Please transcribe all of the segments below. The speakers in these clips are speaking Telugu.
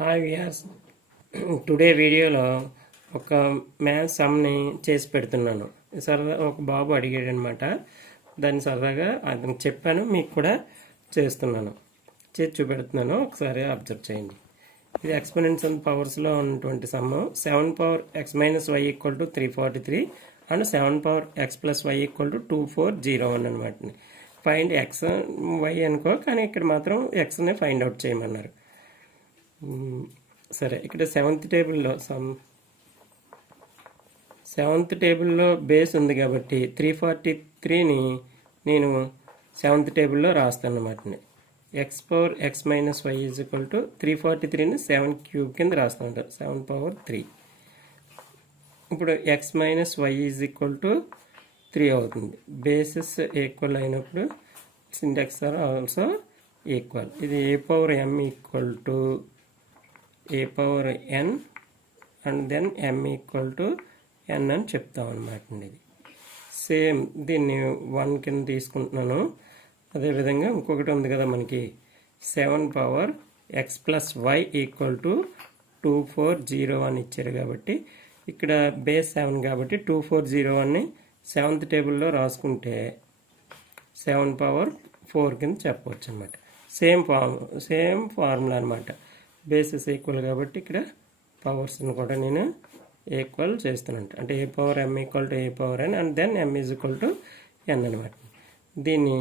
హాయ్ వ్యాస్ టుడే వీడియోలో ఒక మ్యాథ్స్ సమ్ని చేసి పెడుతున్నాను. సరదా ఒక బాబు అడిగాడు అనమాట. దాన్ని సరదాగా అతను చెప్పాను, మీకు కూడా చేస్తున్నాను, చేసి చూపెడుతున్నాను. ఒకసారి అబ్జర్వ్ చేయండి. ఇది ఎక్స్పోనెంట్స్ అండ్ పవర్స్లో ఉన్నటువంటి sum. 7 power x minus y equal to 343 and 7 power x plus y equal to 2401 అనమాట. ఫైండ్ ఎక్స్ వై అనుకో, కానీ ఇక్కడ మాత్రం ఎక్స్ని ఫైండ్ అవుట్ చేయమన్నారు. సరే, ఇక్కడ సెవెంత్ టేబుల్లో బేస్ ఉంది కాబట్టి 343ని నేను సెవెంత్ టేబుల్లో రాస్తాను అన్నమాట. X power x minus y is equal to 343ని 7 క్యూబ్ కింద రాస్తాను, 7 పవర్ 3. ఇప్పుడు x minus y is equal to 3 అవుతుంది. బేసెస్ ఈక్వల్ అయినప్పుడు సింటాక్స్ ఆర్ ఆల్సో ఈక్వల్. ఇది a power m equal to a power n and then m equal to n అని చెప్తాం అనమాట. ఇది సేమ్ దీన్ని 1 కింద తీసుకుంటున్నాను. అదేవిధంగా ఇంకొకటి ఉంది కదా మనకి, 7 power x plus y equal to 2401 ఇచ్చారు కాబట్టి ఇక్కడ బేస్ 7 కాబట్టి 2401ని సెవెంత్ టేబుల్లో రాసుకుంటే 7 పవర్ 4 కింద చెప్పవచ్చు అనమాట. సేమ్ ఫార్ములా అనమాట. బేసెస్ ఈక్వల్ కాబట్టి ఇక్కడ పవర్స్ని కూడా నేను ఈక్వల్ చేస్తున్నాను. అంటే a power m equal to a power n and then m is equal to n అనమాట. దీన్ని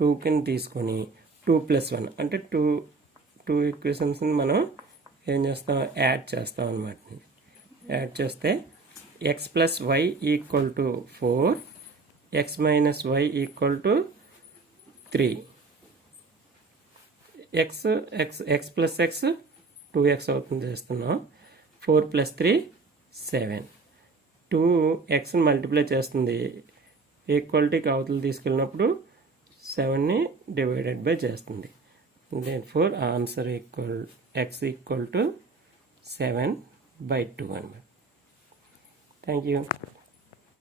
2 కింద తీసుకొని 2 ప్లస్ 1 అంటే టూ ఈక్వేషన్స్ని మనం ఏం చేస్తాం, యాడ్ చేస్తాం అనమాట. యాడ్ చేస్తే x plus y equal to 4, x minus y equal to 3. X plus x 2x అవుతుంది చేస్తున్నాం. 4 ప్లస్ 3 7. 2xని మల్టిప్లై చేస్తుంది, ఈక్వాలిటీకి అవతలు తీసుకెళ్ళినప్పుడు 7ని డివైడెడ్ బై చేస్తుంది. Therefore answer x equal to 7/2 అన్నమాట. Thank you.